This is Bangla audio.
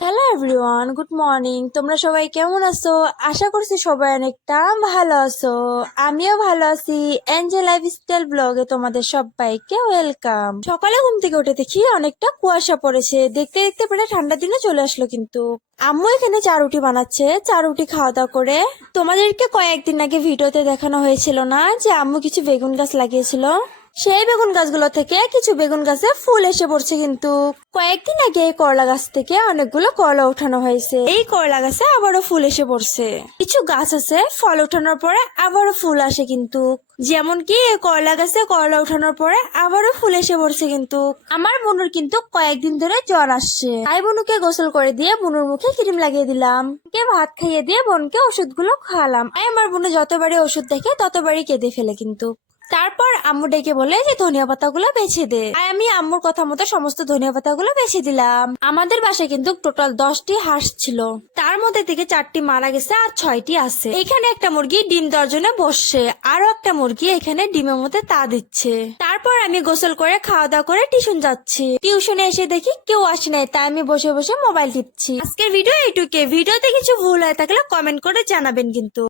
Hello everyone, good morning. তোমরা সবাই কেমন আছো? আশা করছি সবাই অনেকটা ভালো আছো। আমিও ভালো আছি। এনজে লাইফস্টাইল ব্লগে তোমাদের সবাইকে ওয়েলকাম। সকালে ঘুম থেকে উঠে দেখি অনেকটা কুয়াশা পড়েছে। দেখতে দেখতে প্রায় ঠান্ডা দিনে চলে আসলো কিন্তু। আম্মু এখানে চা রুটি বানাচ্ছে। চা রুটি খাওয়া দাওয়া করে তোমাদেরকে কয়েকদিন আগে ভিডিওতে দেখানো হয়েছিল না যে আম্মু কিছু বেগুন গাছ লাগিয়েছিল? সেই বেগুন গাছগুলো থেকে কিছু বেগুন গাছে ফুল এসে পড়ছে কিন্তু। কয়েকদিন আগে এই করলা গাছ থেকে অনেকগুলো করলা উঠানো হয়েছে। এই করলা গাছে আবারও ফুল এসে পড়ছে। কিছু গাছ আছে ফল উঠানোর পরে আবারও ফুল আসে কিন্তু। যেমন কি এই করলা গাছে করলা উঠানোর পরে আবারও ফুল এসে পড়ছে কিন্তু। আমার বোনুর কিন্তু কয়েকদিন ধরে জ্বর আসছে, তাই বোনুকে গোসল করে দিয়ে বোনুর মুখে ক্রিম লাগিয়ে দিলাম। কে ভাত খাইয়ে দিয়ে বোনকে ওষুধগুলো খাওয়ালাম। আমার বোনু যতবারই ওষুধ দেখে ততবারই কেঁদে ফেলে কিন্তু। তারপর আম্মু ডেকে বলে যে ধনিয়া পাতাগুলো বেছে দে। আর আমি আম্মুর কথা মতো সমস্ত ধনিয়া পাতাগুলো বেছে দিলাম। আমাদের বাসায় কিন্তু টোটাল 10টি হাঁস ছিল, তার মধ্যে থেকে 4টি মারা গেছে আর 6টি আছে। এখানে একটা মুরগি ডিম দেওয়ার জন্য বসছে, আরো একটা মুরগি এখানে ডিমের মধ্যে তা দিচ্ছে। তারপর আমি গোসল করে খাওয়া দাওয়া করে টিউশন যাচ্ছি। টিউশনে এসে দেখি কেউ আসে নাই, তাই আমি বসে বসে মোবাইল টিপছি। আজকের ভিডিও এইটুকু। ভিডিওতে কিছু ভুল হয়ে থাকলে কমেন্ট করে জানাবেন কিন্তু।